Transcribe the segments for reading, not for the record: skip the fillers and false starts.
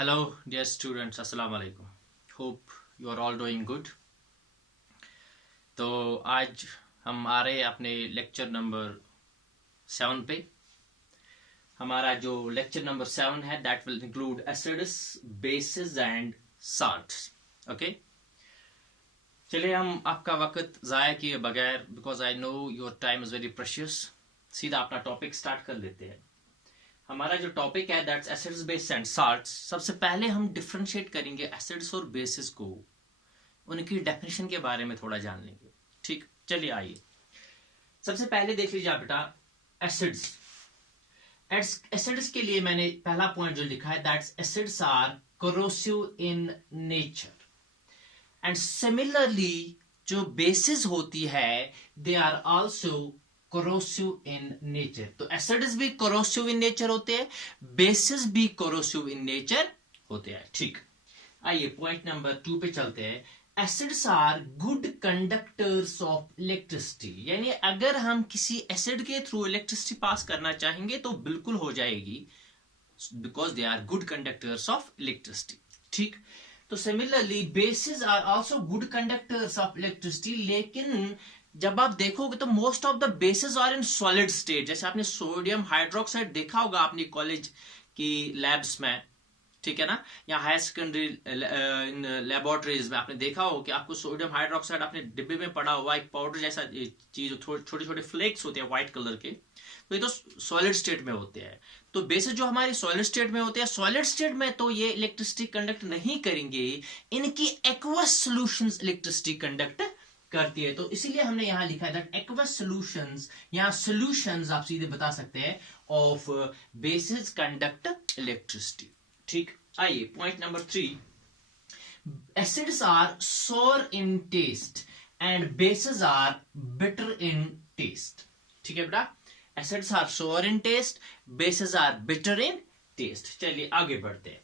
Hello, dear students. Assalamu alaikum. Hope you are all doing good. तो आज हम आ रहे हैं अपने लेक्चर नंबर 7 पे. हमारा जो लेक्चर नंबर 7 है that will include acids, basis and salts. Okay, चलिए हम आपका वक्त ज़ाया किए बगैर, because I know your time is very precious, सीधा अपना टॉपिक स्टार्ट कर लेते हैं. हमारा जो टॉपिक है that's acids, base and salts. सबसे पहले हम डिफरेंशिएट करेंगे एसिड्स और बेसिस को, उनकी डेफिनेशन के बारे में थोड़ा जान लेंगे. ठीक, चलिए आइए. सबसे पहले देख लीजिए बेटा, एसिड्स. एसिड्स के लिए मैंने पहला पॉइंट जो लिखा है that's acids are corrosive in nature and similarly जो बेसिस होती है they are also corrosive in nature. तो एसिड्स भी कोरोसिव इन नेचर होते हैं, बेसिस भी कोरोसिव इन नेचर होते हैं. ठीक, आइए पॉइंट नंबर 2 पे चलते हैं. Acids are good conductors of electricity. यानी अगर हम किसी एसिड के थ्रू इलेक्ट्रिसिटी पास करना चाहेंगे तो बिल्कुल हो जाएगी, because they are good conductors of electricity. ठीक, तो similarly bases are also good conductors of electricity. लेकिन जब आप देखोगे तो most of the bases are in solid state. जैसे आपने सोडियम हाइड्रोक्साइड देखा होगा अपनी कॉलेज की लैब्स में, ठीक है ना, या हायर सेकेंडरी इन लेबोरेटरीज में आपने देखा हो कि आपको सोडियम हाइड्रोक्साइड अपने डिब्बे में पड़ा हुआ एक पाउडर जैसा चीज, छोटे छोटे फ्लेक्स होते हैं व्हाइट कलर के, तो ये तो सॉलिड स्टेट में होते हैं. तो बेसिस जो हमारी सॉलिड स्टेट में होते हैं, सॉलिड स्टेट में तो ये इलेक्ट्रिसिटी कंडक्ट नहीं करेंगे, इनकी एक्वस सॉल्यूशंस इलेक्ट्रिसिटी कंडक्ट करती है. तो इसीलिए हमने यहां लिखा है दैट एक्वस सॉल्यूशंस, यहां सॉल्यूशंस आप सीधे बता सकते हैं ऑफ बेसिस कंडक्ट इलेक्ट्रिसिटी. ठीक, आइए point number 3. Acids are sour in taste and bases are bitter in taste. ठीक है बेटा, acids are sour in taste, bases are bitter in taste. चलिए आगे बढ़ते हैं.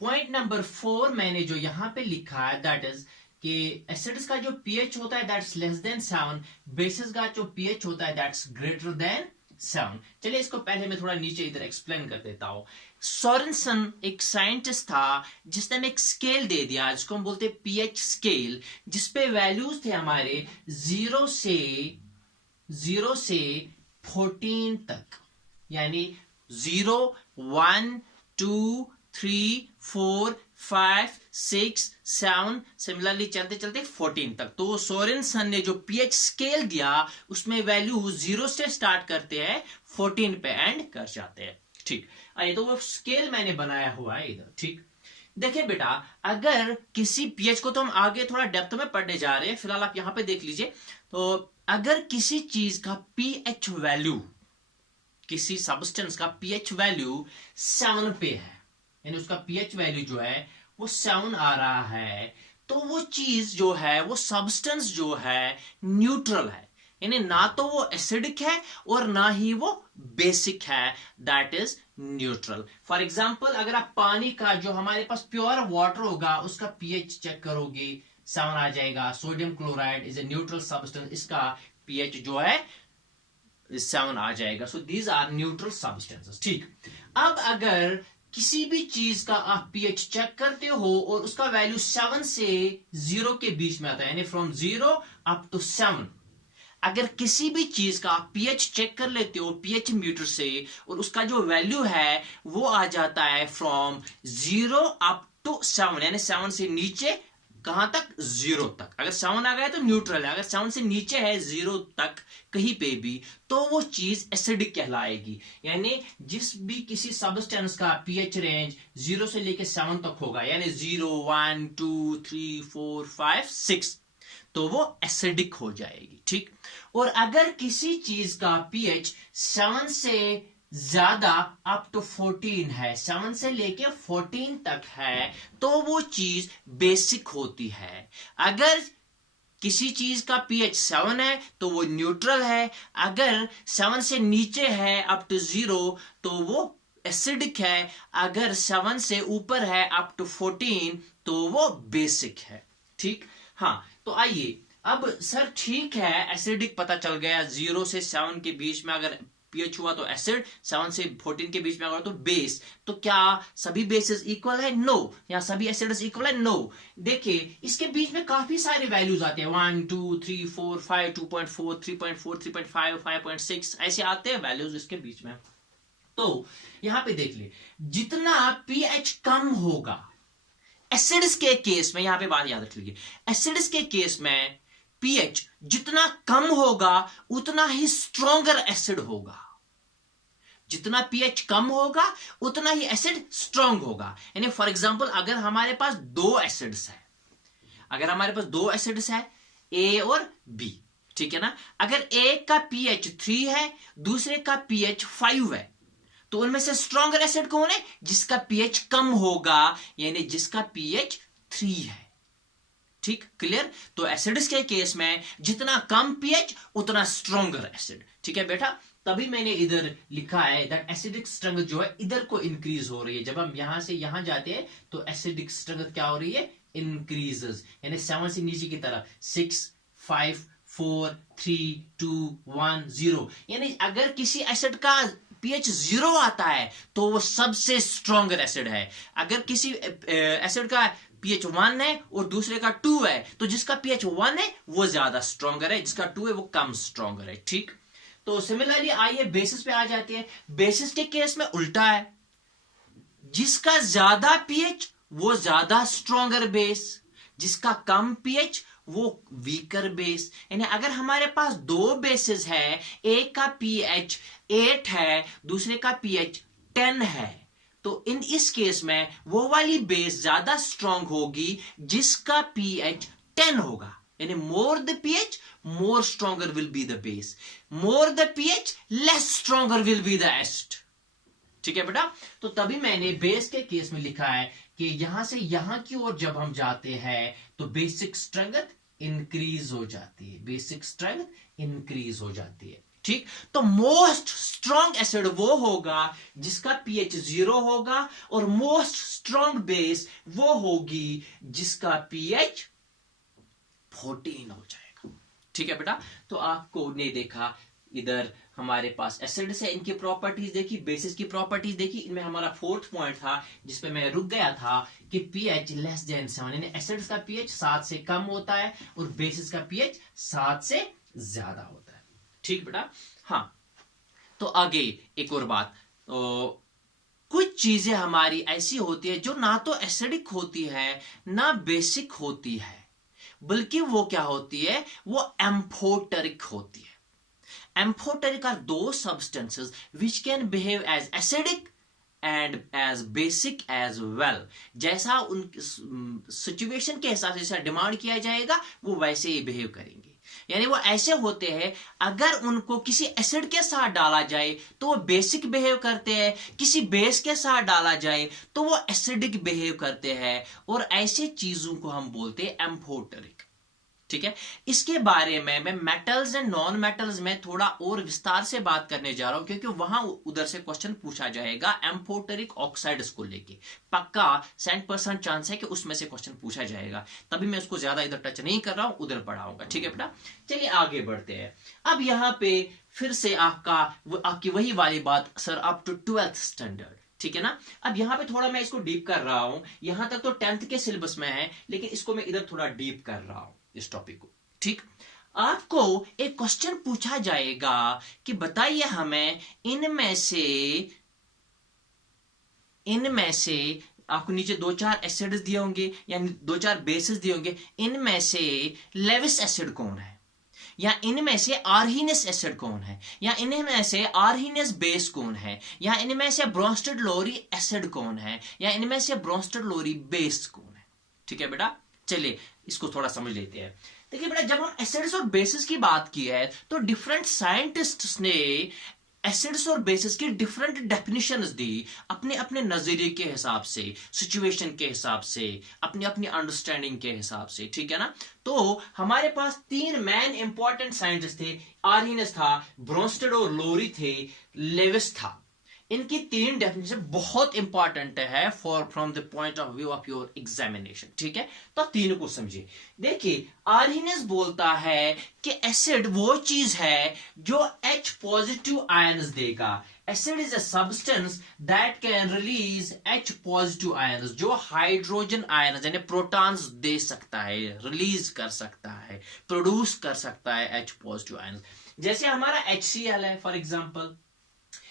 पॉइंट नंबर 4 मैंने जो यहां पे लिखा है दैट इज कि एसिड्स का जो पीएच होता है दैट्स लेस देन 7, बेसिस का जो पीएच होता है दैट्स ग्रेटर देन 7. चलिए इसको पहले मैं थोड़ा नीचे इधर एक्सप्लेन कर देता हूं. सोरेनसन एक साइंटिस्ट था जिसने हमें एक स्केल दे दिया जिसको हम बोलते हैं पीएच स्केल, जिसपे वैल्यूज थे हमारे 0 से 14 तक. यानी 0, 1, 2, 3, 4, 5, 6, 7, सिमिलरली चलते चलते 14 तक. तो सोरेनसन ने जो पीएच स्केल दिया उसमें वैल्यू 0 से स्टार्ट करते हैं, 14 पे एंड कर जाते हैं. ठीक, आइए तो वो स्केल मैंने बनाया हुआ है इधर. ठीक, देखिए बेटा, अगर किसी पीएच को तो हम आगे थोड़ा डेप्थ में पढ़ने जा रहे हैं, फिलहाल आप यहां पे देख लीजिए. तो अगर किसी चीज का पीएच वैल्यू, किसी सब्सटेंस का पीएच वैल्यू 7 पे है, यानी उसका पीएच वैल्यू जो है वो 7 आ रहा है, तो वो चीज जो है, वो सब्सटेंस जो है न्यूट्रल है. यानी ना तो वो एसिडिक है और ना ही वो बेसिक है, that is neutral. For example अगर आप पानी का, जो हमारे पास प्योर वाटर होगा, उसका पीएच चेक करोगे 7 आ जाएगा. Sodium chloride is a neutral substance, इसका पीएच जो है 7 आ जाएगा. So these are neutral substances. ठीक, अब अगर किसी भी चीज का आप पीएच चेक करते हो और उसका वैल्यू 7 से 0 के बीच में आता है, यानी फ्रॉम 0 अप टू 7, अगर किसी भी चीज का आप पीएच चेक कर लेते हो पीएच मीटर से और उसका जो वैल्यू है वो आ जाता है फ्रॉम 0 अप टू 7, यानी 7 से नीचे कहां तक, 0 तक. अगर 7 आ गया तो न्यूट्रल है, अगर 7 से नीचे है 0 तक कहीं पे भी, तो वो चीज एसिडिक कहलाएगी. यानी जिस भी किसी सब्सटेंस का पीएच रेंज 0 से लेके 7 तक होगा, यानी 0, 1, 2, 3, 4, 5, 6, तो वो एसिडिक हो जाएगी. ठीक, और अगर किसी चीज का पीएच 7 से ज्यादा अप टू 14 है, 7 से लेके 14 तक है, तो वो चीज बेसिक होती है. अगर किसी चीज का पीएच 7 है तो वो न्यूट्रल है, अगर 7 से नीचे है अप टू 0 तो वो एसिडिक है, अगर 7 से ऊपर है अप टू 14 तो वो बेसिक है. ठीक, हाँ, तो आइए अब सर ठीक है एसिडिक पता चल गया, 0 से 7 के बीच में अगर pH हुआ तो एसिड, 7 से 14 के बीच में होगा तो बेस। तो क्या सभी बेसिस इक्वल है? नो। या सभी एसिड्स इक्वल है? नो। देखिए इसके बीच में काफी सारे वैल्यूज आते हैं, 1 2 3 4 5, 2.4, 3.4, 3.5, 5.6 ऐसे आते हैं वैल्यूज इसके बीच में। तो यहां पे देख ले, जितना pH कम होगा एसिड्स के केस में, यहां पे बात याद रख लीजिए, एसिड्स के केस में pH जितना कम होगा उतना ही स्ट्रॉन्गर एसिड होगा। जितना pH कम होगा उतना ही एसिड स्ट्रॉन्ग होगा। यानी फॉर एग्जांपल अगर हमारे पास दो एसिड्स है, अगर हमारे पास दो एसिड्स है A और B, ठीक है ना, अगर एक का pH 3 है दूसरे का pH 5 है, तो उनमें से स्ट्रॉन्गर एसिड कौन है? जिसका pH कम होगा, यानी जिसका pH 3 है। ठीक, क्लियर? तो एसिड्स के केस में जितना कम pH उतना स्ट्रॉन्गर एसिड। ठीक है बेटा, तभी मैंने इधर लिखा है दैट एसिडिक स्ट्रेंथ जो है इधर को इंक्रीज हो रही है। जब हम यहां से यहां जाते हैं तो एसिडिक स्ट्रेंथ क्या हो रही है? इंक्रीजेस। यानी 7 से नीचे की तरफ 6 5 4 3 2 1 0। यानी अगर किसी एसिड का pH 0 आता है तो वो सबसे स्ट्रॉन्गर एसिड है। अगर किसी एसिड का pH 1 है और दूसरे का 2 है तो जिसका pH 1 है वो ज्यादा स्ट्रॉन्गर है, जिसका 2 है वो कम स्ट्रॉन्गर है। ठीक, तो सिमिलरली आइए बेसिस पे आ जाते हैं। बेसिस के केस में उल्टा है, जिसका ज्यादा pH वो ज्यादा स्ट्रॉन्गर बेस, जिसका कम pH वो वीकर बेस। यानी अगर हमारे पास दो बेसिस है, एक का pH 8 है दूसरे का pH 10 है, तो इस केस में वो वाली बेस ज्यादा स्ट्रॉन्ग होगी जिसका pH 10 होगा। यानी more the pH more stronger will be the base, more the pH less stronger will be the acid। ठीक है बेटा, तो तभी मैंने बेस के केस में लिखा है कि यहां से यहां की ओर जब हम जाते हैं तो बेसिक स्ट्रेंथ इंक्रीज हो जाती है, बेसिक स्ट्रेंथ इंक्रीज हो जाती है। ठीक, तो मोस्ट स्ट्रॉन्ग एसिड वो होगा जिसका pH 0 होगा और मोस्ट स्ट्रॉन्ग बेस वो होगी जिसका pH 14 हो जाएगा। ठीक है बेटा, तो आपको ने देखा इधर हमारे पास एसिड्स है, इनकी प्रॉपर्टीज देखी, बेसिस की प्रॉपर्टीज देखी। इनमें हमारा फोर्थ पॉइंट था जिसपे मैं रुक गया था कि pH लेस देन 7, यानी एसिड्स का pH 7 से कम होता है और बेसिस का pH 7 से ज्यादा होता है। ठीक बेटा, हाँ, तो आगे एक और बात, तो कुछ चीजें हमारी ऐसी होती है जो ना तो एसिडिक होती है ना बेसिक होती है, बल्कि वो क्या होती है? वो एम्फोटेरिक होती है। Amphoteric are those substances which can behave as acidic and as basic as well. जैसा उन सिचुएशन के हिसाब से जैसा डिमांड किया जाएगा वो वैसे ही बिहेव करेंगे। यानी वो ऐसे होते हैं, अगर उनको किसी एसिड के साथ डाला जाए तो वो बेसिक बिहेव करते हैं, किसी बेस के साथ डाला जाए तो वो एसिडिक बिहेव करते हैं, और ऐसे चीजों को हम बोलते हैं एम्फोटेरिक। ठीक है, इसके बारे में मैं मेटल्स एंड नॉन मेटल्स में थोड़ा और विस्तार से बात करने जा रहा हूं, क्योंकि वहां उधर से क्वेश्चन पूछा जाएगा एम्फोटेरिक ऑक्साइड्स को लेके। पक्का 100% चांस है कि उसमें से क्वेश्चन पूछा जाएगा, तभी मैं उसको ज्यादा इधर टच नहीं कर रहा हूं, उधर पढ़ाऊंगा। ठीक है बेटा, चलिए आगे बढ़ते हैं। अब यहां पे फिर से आपकी वही वाली बात, sir up to 12th standard. ठीक है ना, अब यहां पे थोड़ा मैं इसको डीप कर रहा हूं। यहां तक तो 10th के सिलेबस में है, लेकिन इसको मैं इधर थोड़ा डीप कर रहा हूं इस टॉपिक को। ठीक, आपको एक क्वेश्चन पूछा जाएगा कि बताइए हमें इनमें से आपको नीचे 2-4 एसिड्स दिए होंगे या 2-4 बेसिस दिए होंगे, इनमें से लेविस एसिड कौन है, या इनमें से आर्हीनियस एसिड कौन है, या इनमें से आर्हीनियस बेस कौन है, या इनमें से ब्रोंस्टेड लोरी एसिड कौन है, या इनमें से ब्रोंस्टेड लोरी बेस कौन है। ठीक है बेटा, चलिए इसको थोड़ा समझ लेते हैं। देखिए बेटा, जब हम एसिड्स और बेसिस की बात की है तो डिफरेंट साइंटिस्ट्स ने एसिड्स और बेसिस की डिफरेंट डेफिनेशंस दी, अपने अपने नजरिए के हिसाब से, सिचुएशन के हिसाब से, अपनी अपनी अंडरस्टैंडिंग के हिसाब से। ठीक है ना, तो हमारे पास 3 मेन इंपॉर्टेंट साइंटिस्ट थे, आर्हीनियस था, ब्रोंस्टेड और लोरी थे, लेविस था। इनकी तीन डेफिनेशन बहुत इंपॉर्टेंट है for from the point of view of your examination, ठीक है। तो तीनों को समझिए। देखिए, आर्हीनियस बोलता है कि एसिड वो चीज है जो H पॉजिटिव आयंस देगा। Acid is a substance that can release H positive ions, जो हाइड्रोजन आयंस यानी प्रोटॉन्स दे सकता है, रिलीज कर सकता है, प्रोड्यूस कर सकता है H पॉजिटिव आयंस। जैसे हमारा HCl है फॉर एग्जांपल,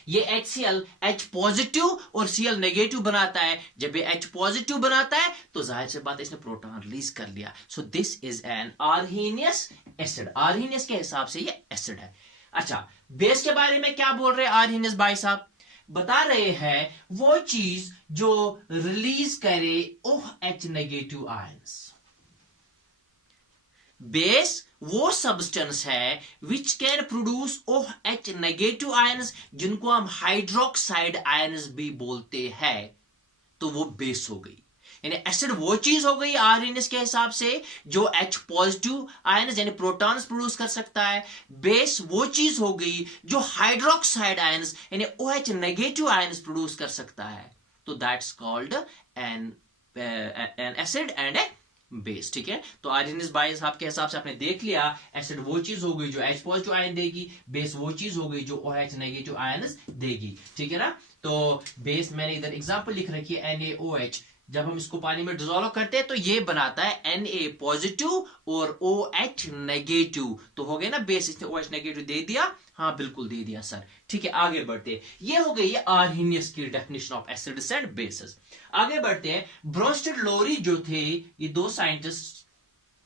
ये HCl H पॉजिटिव और Cl नेगेटिव बनाता है। जब ये H पॉजिटिव बनाता है तो जाहिर सी बात है इसने प्रोटॉन रिलीज कर लिया। So this is an Arrhenius acid. Arrhenius के हिसाब से ये एसिड है। अच्छा, बेस के बारे में क्या बोल रहे हैं आर्हीनियस भाई साहब? बता रहे हैं वो चीज जो रिलीज करे OH नेगेटिव आयंस। बेस वो सब्सटेंस है which can produce OH negative ions, जिनको हम हाइड्रोक्साइड आयंस भी बोलते हैं। तो वो बेस हो गई, यानी एसिड वो चीज हो गई आर्हीनियस के हिसाब से जो H पॉजिटिव आयंस यानी प्रोटॉन्स प्रोड्यूस कर सकता है। बेस वो चीज हो गई जो हाइड्रोक्साइड आयंस यानी OH नेगेटिव आयंस प्रोड्यूस कर सकता है। तो that's called an acid and A base, ठीक है। तो आर्हीनियस बाई साहब के हिसाब से आपने देख लिया, एसिड वो चीज हो गई जो H पॉजिटिव आयन देगी, बेस वो चीज हो गई जो OH नेगेटिव आयंस देगी, ठीक है ना। तो बेस मैंने इधर एग्जांपल लिख रखी है NaOH। जब हम इसको पानी में डिसॉल्व करते हैं तो ये बनाता है Na पॉजिटिव और OH नेगेटिव। तो हो गया ना बेस, इसने OH नेगेटिव दे दिया। हाँ बिल्कुल दे दिया सर, ठीक है। आगे बढ़ते, ये हो गई है आर्हीनियस की definition of acids and bases. आगे बढ़ते हैं, ब्रोंस्टेड लोरी जो थे, ये दो साइंटिस्ट,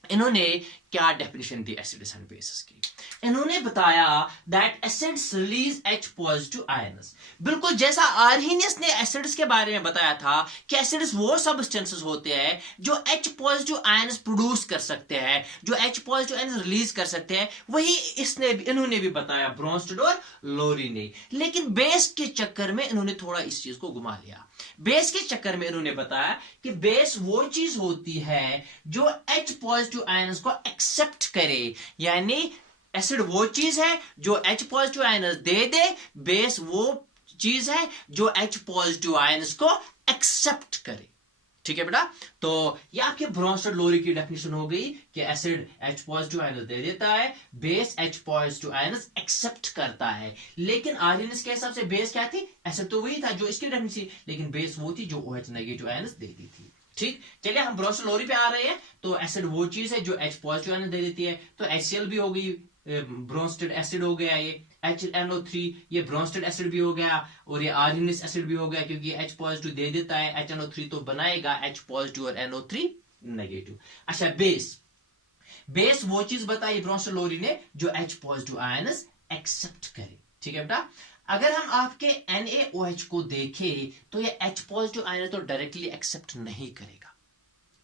इन्होंने क्या definition the acids and bases की? इन्होंने बताया that acids release H positive ions. बिल्कुल जैसा आर्हीनियस ने एसिड्स के बारे में बताया था कि एसिड्स वो सब्सटेंसेस होते हैं जो H पॉजिटिव आयंस प्रोड्यूस कर सकते हैं, जो H पॉजिटिव आयंस रिलीज कर सकते हैं, वही इन्होंने भी बताया, ब्रोंस्टेड और लोरी ने। लेकिन बेस के चक्कर में इन्होंने थोड़ा इस चीज को घुमा लिया। बेस के चक्कर में इन्होंने बताया कि बेस वो चीज होती है जो H पॉजिटिव आयंस को एक्सेप्ट करे, यानी एसिड वो चीज है जो H पॉजिटिव आयंस दे दे, बेस वो चीज है जो H पॉजिटिव आयंस को एक्सेप्ट करे, ठीक है बेटा। तो ये आपके ब्रोंस्टेड लोरी की डेफिनेशन हो गई कि एसिड H पॉजिटिव आयंस दे देता है, base H positive ions accept करता है। लेकिन आर्हीनियस के हिसाब से बेस क्या थी? एसिड तो वही था जो इसकी डेफिनेशन, लेकिन बेस वो थी जो OH नेगेटिव आयंस देती थी, ठीक। चलिए हम ब्रोंस्टेड लोरी पे आ रहे हैं। तो एसिड वो चीज है जो H पॉजिटिव आयंस दे देती है। तो HCl भी हो गई, ब्रोंस्टेड एसिड हो गया, ये HNO3 ये ब्रोंस्टेड एसिड भी हो गया, और ये आर्हीनियस एसिड भी हो गया क्योंकि H पॉजिटिव दे देता है, HNO3 तो बनाएगा H पॉजिटिव और NO3 नेगेटिव। अच्छा, बेस वो चीज बताई ब्रोंस्टेड लोरी ने जो H पॉजिटिव आयंस एक्सेप्ट करे, ठीक है बेटा। अगर हम आपके NaOH को देखें तो ये H पॉजिटिव आयन तो डायरेक्टली एक्सेप्ट नहीं करेगा,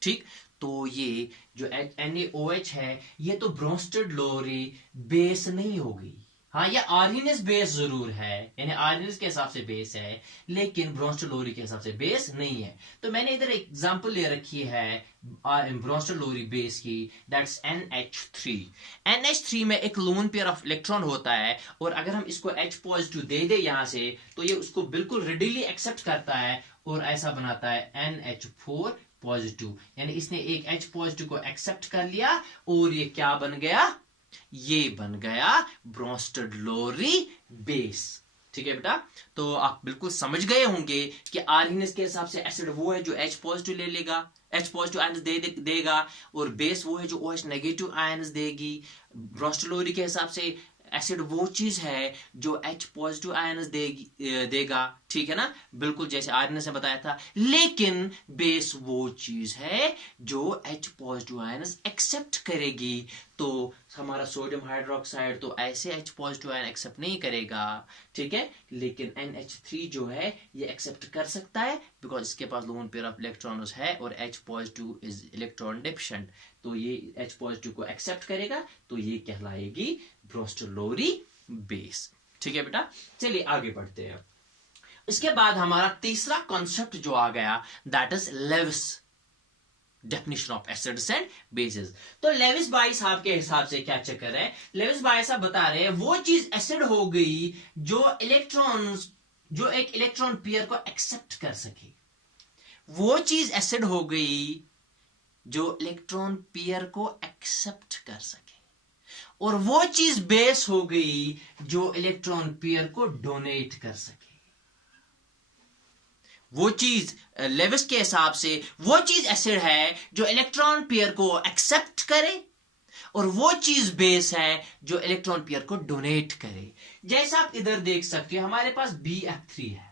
ठीक। तो ये जो NaOH है ये तो ब्रोंस्टेड लोरी बेस नहीं होगी। हाँ, ये आर्हीनियस बेस जरूर है, यानी आर्हीनियस के हिसाब से बेस है, लेकिन ब्रोंस्टेड लोरी के हिसाब से बेस नहीं है। तो मैंने इधर एग्जांपल ले रखी है ब्रोंस्टेड लोरी बेस की, दैट्स NH3। NH3 में एक लोन पेयर ऑफ इलेक्ट्रॉन होता है, और अगर हम इसको H पॉजिटिव दे दे यहां से तो ये उसको बिल्कुल रेडिली एक्सेप्ट करता है और ऐसा बनाता है NH4 पॉजिटिव, यानी इसने एक H पॉजिटिव को एक्सेप्ट कर लिया और ये क्या बन गया? ये बन गया ब्रोंस्टेड लोरी बेस, ठीक है बेटा। तो आप बिल्कुल समझ गए होंगे कि आर्हीनियस के हिसाब से एसिड वो है जो H पॉजिटिव ले लेगा, H पॉजिटिव आयंस देगा, और बेस वो है जो OH नेगेटिव आयंस देगी। ब्रोंस्टेड लोरी के हिसाब से एसिड वो चीज है जो H पॉजिटिव आयंस देगा, ठीक है ना, बिल्कुल जैसे आर्हीनियस ने बताया था। लेकिन बेस वो चीज है जो H पॉजिटिव आयंस एक्सेप्ट करेगी। तो हमारा सोडियम हाइड्रोक्साइड तो ऐसे H पॉजिटिव आयन एक्सेप्ट नहीं करेगा, ठीक है, लेकिन NH3 जो है ये एक्सेप्ट कर सकता है बिकॉज इसके पास लोन पेयर ऑफ इलेक्ट्रॉन्स है और H positive is electron deficient, तो ये H पॉजिटिव को एक्सेप्ट करेगा, तो ये कहलाएगी ब्रोंस्टेड लोरी बेस, ठीक है बेटा। चलिए आगे बढ़ते हैं। इसके बाद हमारा तीसरा कॉन्सेप्ट जो आ गया, that is Lewis definition of acids and bases. तो लेविस बाई साहब के हिसाब से क्या चक्कर है? लेविस बाई साहब बता रहे हैं वो चीज एसिड हो गई जो इलेक्ट्रॉन्स जो एक इलेक्ट्रॉन पेयर को एक्सेप्ट कर सके, वो चीज एसिड हो गई जो इलेक्ट्रॉन पेयर को एक्सेप्ट कर सके, और वो चीज बेस हो गई जो इलेक्ट्रॉन पेयर को डोनेट कर सके। वो चीज लेविस के हिसाब से वो चीज एसिड है जो इलेक्ट्रॉन पेयर को एक्सेप्ट करे, और वो चीज बेस है जो इलेक्ट्रॉन पेयर को डोनेट करे। जैसा आप इधर देख सकते हो, हमारे पास BF3 है,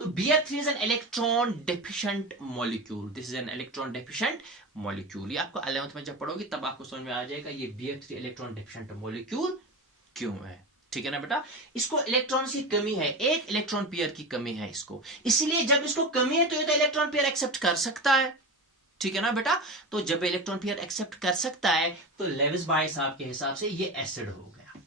तो BF3 is an electron deficient molecule. This is an electron deficient molecule. ये आपको 11th में जब पढ़ोगे तब आपको समझ में आ जाएगा ये BF3 इलेक्ट्रॉन डेफिशिएंट मॉलिक्यूल क्यों है। ठीक है ना बेटा, इसको इलेक्ट्रॉन की कमी है, एक इलेक्ट्रॉन पेयर की कमी है इसको, इसलिए जब इसको कमी है तो ये तो इलेक्ट्रॉन पेयर एक्सेप्ट कर सकता है। ठीक है ना बेटा, तो जब इलेक्ट्रॉन पेयर एक्सेप्ट कर सकता है तो लेविस बाय साहब के हिसाब से ये एसिड हो गया।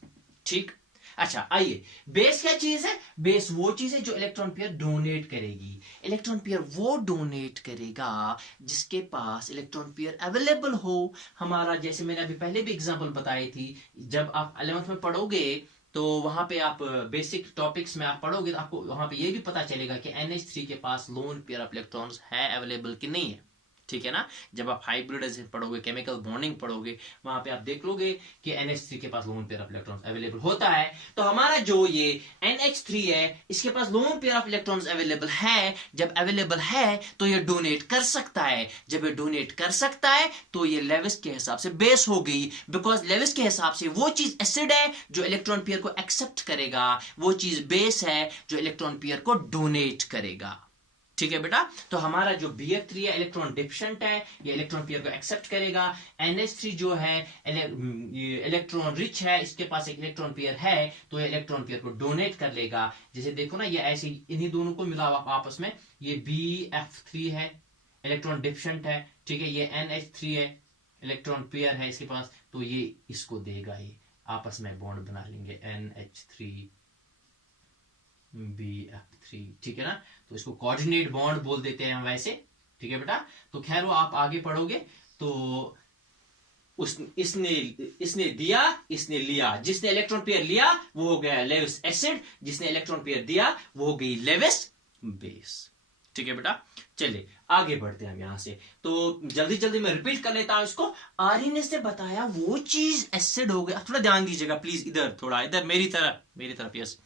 ठीक, अच्छा आइए, बेस क्या चीज है? बेस वो चीज है जो इलेक्ट्रॉन पेयर डोनेट करेगी। इलेक्ट्रॉन पेयर वो डोनेट करेगा जिसके पास इलेक्ट्रॉन पेयर अवेलेबल हो। हमारा जैसे मैंने अभी पहले भी एग्जांपल बताई थी, जब आप 11th में पढ़ोगे तो वहां पे आप बेसिक टॉपिक्स में आप पढ़ोगे तो आपको वहां पे ये भी पता चलेगा कि NH3 के पास लोन पेयर ऑफ इलेक्ट्रॉन्स है अवेलेबल कि नहीं है। ठीक है ना, जब आप हाइब्रिडाइजेशन पढ़ोगे, केमिकल बॉन्डिंग पढ़ोगे, वहां पे आप देख लोगे कि NH3 के पास lone pair of electrons available होता है। तो हमारा जो ये NH3 है, इसके पास lone pair of electrons available है। जब अवेलेबल है तो ये डोनेट कर सकता है। जब ये डोनेट कर सकता है तो ये लेविस के हिसाब से बेस हो गई, बिकॉज लेविस के हिसाब से वो चीज एसिड है जो इलेक्ट्रॉन पेयर को एक्सेप्ट करेगा, वो चीज बेस है जो इलेक्ट्रॉन पेयर को डोनेट करेगा। ठीक है बेटा, तो हमारा जो BF3 है इलेक्ट्रॉन डिफिशिएंट है, ये इलेक्ट्रॉन पेयर को एक्सेप्ट करेगा। NH3 जो है इलेक्ट्रॉन रिच है, इसके पास एक इलेक्ट्रॉन पेयर है तो ये इलेक्ट्रॉन पेयर को डोनेट कर लेगा। जैसे देखो ना, ये ऐसे इन्हीं दोनों को मिला आपस में, ये BF3 है, इलेक्ट्रॉन डिफिशिएंट है। ठीक है, ये NH3 है, इलेक्ट्रॉन पेयर है इसके पास, तो ये इसको देगा, ये आपस में बॉन्ड बना लेंगे NH3 BF3। ठीक है ना, तो इसको कोऑर्डिनेट बॉन्ड बोल देते हैं हम वैसे। ठीक है बेटा, तो खैर वो आप आगे पढ़ोगे तो इसने दिया, इसने लिया, जिसने इलेक्ट्रॉन पेयर लिया वो हो गया लेविस एसिड, जिसने इलेक्ट्रॉन पेयर दिया वो हो गई लेविस बेस। ठीक है बेटा, चलिए आगे बढ़ते हैं हम यहां से। तो जल्दी जल्दी मैं रिपीट कर लेता हूं इसको। आर्यनेस ने बताया वो चीज एसिड हो गया। थोड़ा ध्यान दीजिएगा प्लीज, इधर थोड़ा, इधर मेरी तरफ यस।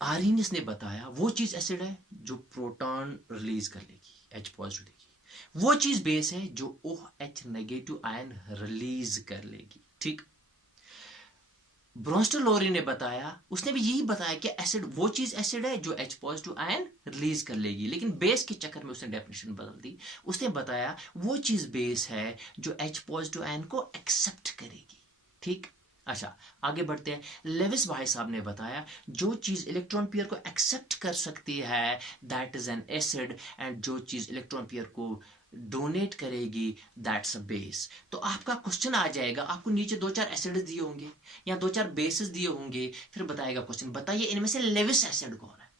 आर्यनेस ने बताया वो चीज एसिड है जो प्रोटॉन रिलीज कर लेगी, H पॉजिटिव देगी। वो चीज बेस है जो OH नेगेटिव आयन रिलीज कर लेगी। ठीक, ब्रोंस्टेलोरी ने बताया, उसने भी यही बताया कि एसिड वो चीज एसिड है जो H पॉजिटिव आयन रिलीज कर लेगी, लेकिन बेस के चक्कर में उसने डेफिनेशन बदल दी। उसने बताया वो चीज बेस है जो H पॉजिटिव आयन को एक्सेप्ट करेगी। ठीक, अच्छा आगे बढ़ते हैं। लेविस भाई साहब ने बताया जो चीज इलेक्ट्रॉन पेयर को एक्सेप्ट कर सकती है that is an acid, and जो चीज इलेक्ट्रॉन पेयर को डोनेट करेगी दैट्स अ बेस। तो आपका क्वेश्चन आ जाएगा, आपको नीचे 2-4 एसिड दिए होंगे या 2-4 बेसिस दिए होंगे, फिर बताएगा क्वेश्चन, बताइए इनमें से लेविस एसिड कौन है,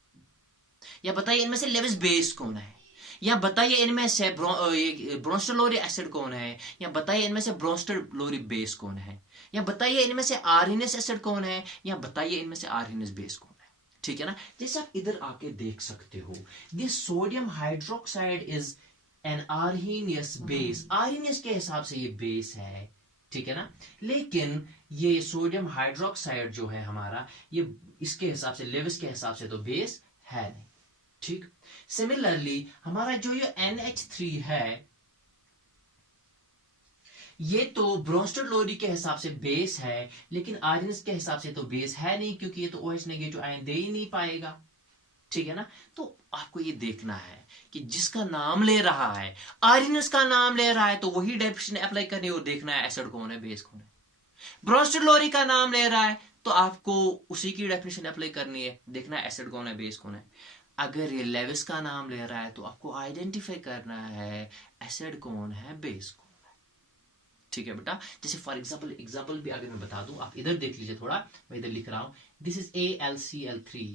या बताइए इनमें से लेविस बेस कौन है, या बताइए इनमें से ब्रोंस्टेलोरी एसिड कौन है, या बताइए इनमें से ब्रोंस्टेलोरी बेस कौन है, या बताइए इनमें से आर्यनेस एसिड कौन है, या बताइए इनमें से आर्यनेस बेस कौन है। ठीक है ना, जैसे आप इधर आके देख सकते हो, this sodium hydroxide is an Arrhenius base. Arrhenius के हिसाब से ये बेस है। ठीक है ना, लेकिन ये सोडियम हाइड्रोक्साइड जो है हमारा, ये इसके हिसाब से, लेविस के हिसाब से तो बेस है नहीं। ठीक, सिमिलरली हमारा जो ये NH3 है, ये तो ब्रोंस्टेलोरी के हिसाब से बेस है, लेकिन आर्यनेस के हिसाब से तो बेस है नहीं, क्योंकि ये तो OH नेगेटिव आयन दे ही नहीं पाएगा। ठीक है ना, तो आपको ये देखना है कि जिसका नाम ले रहा है, आर्यनेस का नाम ले रहा है, तो वही डेफिनेशन अप्लाई करनी और देखना है एसिड कौन है, बेस कौन है। ब्रोंस्टेलोरी का नाम ले रहा है तो आपको उसी की डेफिनेशन अप्लाई करनी है, देखना है एसिड कौन है, बेस कौन है। अगर ये लेविस का नाम ले रहा है तो आपको आइडेंटिफाई करना है एसिड कौन है, बेस कौन है। ठीक है बेटा, जैसे फॉर एग्जांपल भी अगर मैं बता दूं, आप इधर देख लीजिए थोड़ा, मैं इधर लिख रहा हूं, दिस इज AlCl3।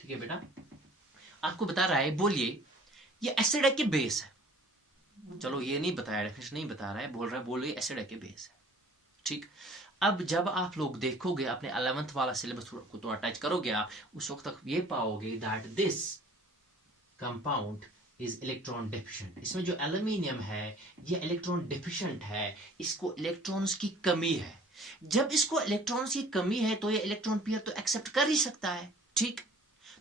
ठीक है बेटा, आपको बता रहा है, बोलिए ये एसिड है कि बेस है। चलो ये नहीं बताया, डेफिनेशन नहीं बता रहा है, बोल रहा है, बोल रही एसिड है कि बेस है। ठीक, अब जब आप लोग देखोगे अपने 11th वाला सिलेबस को तो अटैच करोगे आप, उस वक्त तक ये पाओगे that this compound is electron deficient. इसमें जो एल्यूमिनियम है ये इलेक्ट्रॉन डेफिशिएंट है, इसको इलेक्ट्रॉन्स की कमी है। जब इसको इलेक्ट्रॉन्स की कमी है तो ये इलेक्ट्रॉन पेयर तो एक्सेप्ट कर ही सकता है, ठीक।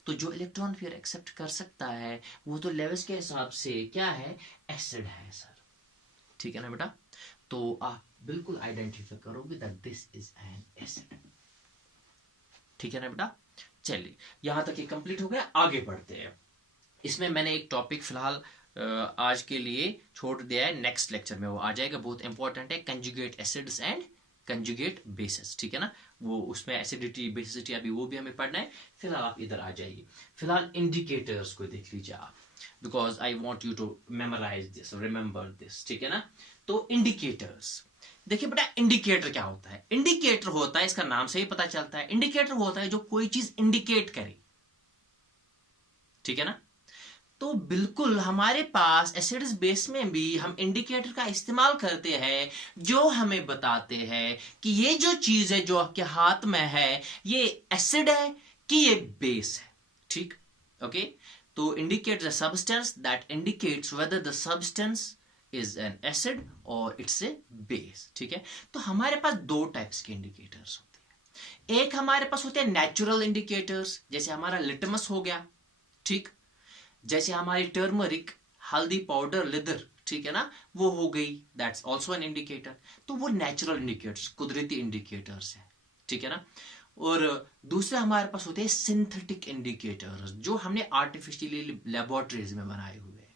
तो जो इलेक्ट्रॉन पेयर एक्सेप्ट कर सकता है वो तो लेविस के हिसाब से क्या है, एसिड है सर, ठीक है ना बेटा। तो आप बिल्कुल आइडेंटिफाई करोगे that this is an acid, ठीक है ना बेटा। चलिए यहां तक ये कंप्लीट हो गया, आगे बढ़ते हैं। इसमें मैंने एक टॉपिक फिलहाल आज के लिए छोड़ दिया है, नेक्स्ट लेक्चर में वो आ जाएगा, बहुत इंपॉर्टेंट है, conjugate acids and conjugate basis, ठीक है ना। वो उसमें एसिडिटी बेसिसिटी अभी वो भी हमें पढ़ना है। फिलहाल आप इधर आ जाइए, फिलहाल इंडिकेटर्स को देख लीजिए आप, because I want you to memorize this, remember this, ठीक है ना। तो इंडिकेटर्स देखिए बेटा, इंडिकेटर क्या होता है। इंडिकेटर होता है, इसका नाम से ही पता चलता है, इंडिकेटर होता है जो कोई चीज इंडिकेट करे, ठीक है ना। तो बिल्कुल हमारे पास एसिड्स बेस में भी हम इंडिकेटर का इस्तेमाल करते हैं जो हमें बताते हैं कि ये जो चीज है जो आपके हाथ में है ये एसिड है कि ये बेस है, ठीक, ओके। तो indicate the substance that indicates whether the substance is an acid और इट्स ए बेस, ठीक है। तो हमारे पास दो टाइप्स के इंडिकेटर्स होते हैं। एक हमारे पास होते हैं नेचुरल इंडिकेटर्स, जैसे हमारा लिटमस हो गया, ठीक, जैसे हमारी टर्मरिक, हल्दी पाउडर, लेदर, ठीक है ना, वो हो गई, दैट्स आल्सो एन इंडिकेटर। तो वो नेचुरल इंडिकेटर्स, कुदरती इंडिकेटर्स है, ठीक है ना। और दूसरे हमारे पास होते हैं सिंथेटिक इंडिकेटर्स जो हमने आर्टिफिशियली लेबोरेटरीज में बनाए हुए हैं,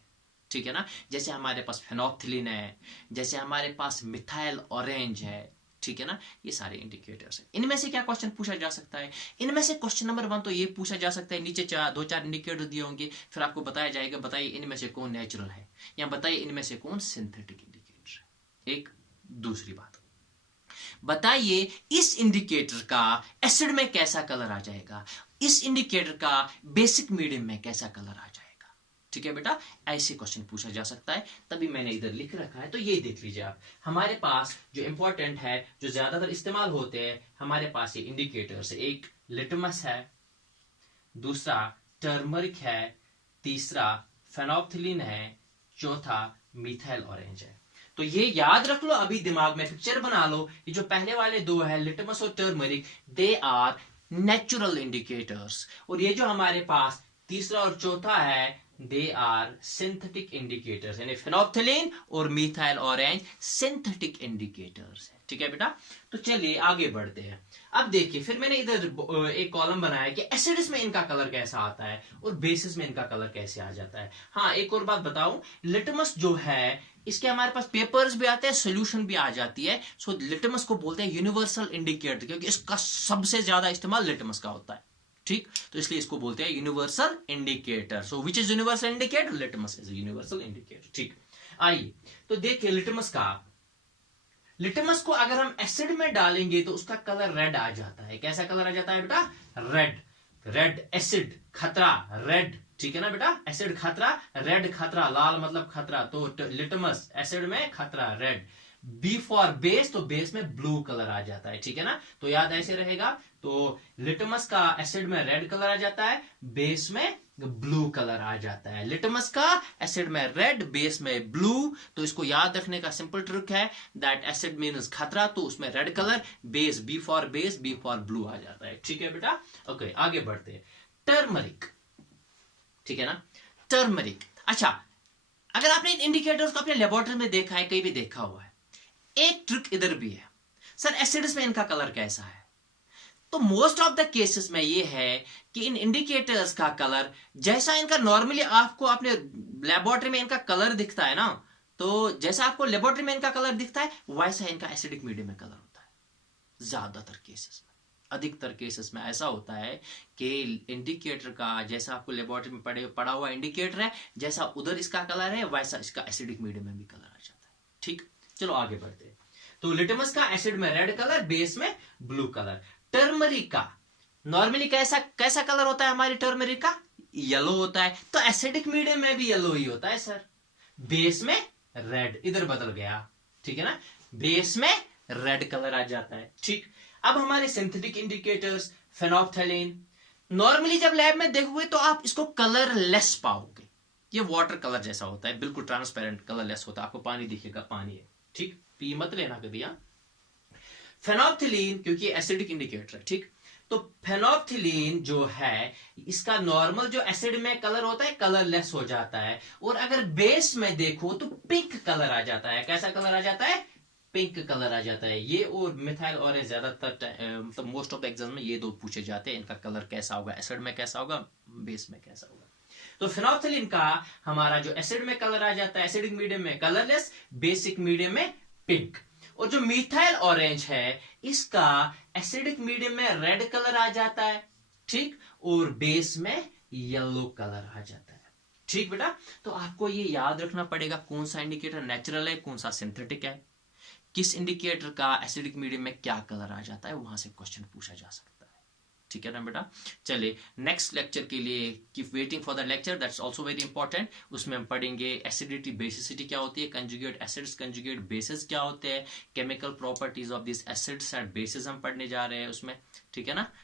ठीक है ना। जैसे हमारे पास फेनोल्फथलीन है, जैसे हमारे पास मिथाइल ऑरेंज है, ठीक है ना। ये सारे इंडिकेटर्स हैं। इनमें से क्या क्वेश्चन पूछा जा सकता है, इनमें से क्वेश्चन नंबर 1 तो ये पूछा जा सकता है, नीचे दो चार इंडिकेटर दिए होंगे, फिर आपको बताया जाएगा बताइए इनमें से कौन नेचुरल है या बताइए इनमें से कौन सिंथेटिक इंडिकेटर है। एक दूसरी बात, बताइए इस इंडिकेटर का एसिड में कैसा कलर आ जाएगा, इस इंडिकेटर का बेसिक मीडियम में कैसा कलर आ जाएगा, ठीक है बेटा। ऐसे क्वेश्चन पूछा जा सकता है, तभी मैंने इधर लिख रखा है। तो ये देख लीजिए आप, हमारे पास जो इंपॉर्टेंट है, जो ज्यादातर इस्तेमाल होते हैं, हमारे पास ये इंडिकेटर्स, एक लिटमस है, दूसरा टर्मरिक है, तीसरा फेनोल्फथलीन है, चौथा मिथाइल ऑरेंज है। तो ये याद रख लो, अभी दिमाग में पिक्चर बना लो, ये जो पहले वाले दो है लिटमस और turmeric, they are natural indicators, और ये जो हमारे पास तीसरा और चौथा है दे आर सिंथेटिक इंडिकेटर्स, यानी फेनोल्फथलीन और मिथाइल ऑरेंज सिंथेटिक इंडिकेटर्स है, ठीक है बेटा। तो चलिए आगे बढ़ते हैं। अब देखिए, फिर मैंने इधर एक कॉलम बनाया कि एसिड्स में इनका कलर कैसा आता है और बेसिस में इनका कलर कैसे आ जाता है। हाँ, एक और बात बताऊं, लिटमस जो है इसके हमारे पास पेपर्स भी आते हैं, सोल्यूशन भी आ जाती है। सो लिटमस को बोलते हैं यूनिवर्सल इंडिकेटर, क्योंकि इसका सबसे ज्यादा इस्तेमाल लिटमस का होता है, ठीक। तो इसलिए इसको बोलते हैं universal indicator. So which is universal indicator, litmus is universal indicator, ठीक। आइए तो देखिए, लिटमस को अगर हम एसिड में डालेंगे तो उसका कलर रेड आ जाता है। कैसा कलर आ जाता है बेटा, रेड। रेड एसिड, खतरा, रेड, ठीक है ना बेटा। एसिड खतरा, रेड खतरा, लाल मतलब खतरा, तो लिटमस एसिड में खतरा, रेड। बी फॉर बेस, तो बेस में ब्लू कलर आ जाता है, ठीक है ना। तो याद ऐसे रहेगा, तो लिटमस का एसिड में रेड कलर आ जाता है, बेस में ब्लू कलर आ जाता है। लिटमस का एसिड में रेड, बेस में ब्लू। तो इसको याद रखने का सिंपल ट्रिक है दैट एसिड मीन्स खतरा, तो उसमें red colour, base, B for base, B for blue आ जाता है, ठीक है बेटा। ओके, आगे बढ़ते हैं। टर्मरिक, ठीक है ना, टर्मरिक। अच्छा, अगर आपने इन इंडिकेटर्स को अपने लेबोरेटरी में देखा है, कहीं भी देखा हुआ है, एक ट्रिक इधर भी है, सर एसिड्स में इनका कलर कैसा है। तो मोस्ट ऑफ द केसेस में ये है कि इन इंडिकेटर्स का कलर जैसा इनका नॉर्मली आपको अपने लेबोरेटरी में इनका कलर दिखता है ना, तो जैसा आपको लेबोरेटरी में इनका कलर दिखता है वैसा इनका एसिडिक मीडियम में कलर होता है। ज्यादातर केसेस में, अधिकतर केसेस में ऐसा होता है कि इंडिकेटर का जैसा आपको लेबोरेटरी में पड़ा हुआ इंडिकेटर है, जैसा उधर इसका कलर है वैसा इसका एसिडिक मीडियम में भी कलर आ जाता है, ठीक। चलो आगे बढ़ते हैं। तो लिटमस का एसिड में रेड कलर, बेस में ब्लू कलर। टर्मरिक का नॉर्मली कैसा कलर होता है हमारी टर्मरिक का, येलो होता है। तो एसिडिक मीडियम में भी येलो ही होता है सर, बेस में रेड, इधर बदल गया, ठीक है ना। बेस में रेड कलर आ जाता है। ठीक, अब हमारे सिंथेटिक इंडिकेटर्स फेनोल्फ्थालीन, नॉर्मली जब लैब में देखोगे तो आप इसको कलरलेस पाओगे। ये वाटर कलर जैसा होता है, बिल्कुल ट्रांसपेरेंट कलरलेस होता है, आपको पानी दिखेगा, पानी है। ठीक, पी मत लेना कभी। हाँ, फेनोल्फ्थालीन क्योंकि एसिडिक इंडिकेटर है। ठीक, तो फेनोल्फ्थालीन जो है इसका नॉर्मल जो एसिड में कलर होता है कलरलेस हो जाता है, और अगर बेस में देखो तो पिंक कलर आ जाता है। कैसा कलर आ जाता है? पिंक कलर आ जाता है। ये और मिथाइल ऑरेंज ज्यादातर मतलब मोस्ट ऑफ द एग्जाम में ये दो पूछे जाते हैं, इनका कलर कैसा होगा, एसिड में कैसा होगा, बेस में कैसा होगा। तो फेनोल्फ्थालीन का हमारा जो एसिड में कलर आ जाता है, एसिडिक मीडियम में कलरलेस, बेसिक मीडियम में पिंक। और जो मिथाइल ऑरेंज है इसका एसिडिक मीडियम में रेड कलर आ जाता है। ठीक, और बेस में येलो कलर आ जाता है। ठीक बेटा, तो आपको ये याद रखना पड़ेगा कौन सा इंडिकेटर नेचुरल है, कौन सा सिंथेटिक है, किस इंडिकेटर का एसिडिक मीडियम में क्या कलर आ जाता है, वहां से क्वेश्चन पूछा जा सकता है। ठीक है ना बेटा। चलिए नेक्स्ट लेक्चर के लिए keep waiting for the lecture, that's also very important. उसमें हम पढ़ेंगे एसिडिटी बेसिसिटी क्या होती है, कंजुगेट एसिड्स कंजुगेट बेसिस क्या होते हैं, chemical properties of this acids and bases हम पढ़ने जा रहे हैं उसमें। ठीक है ना।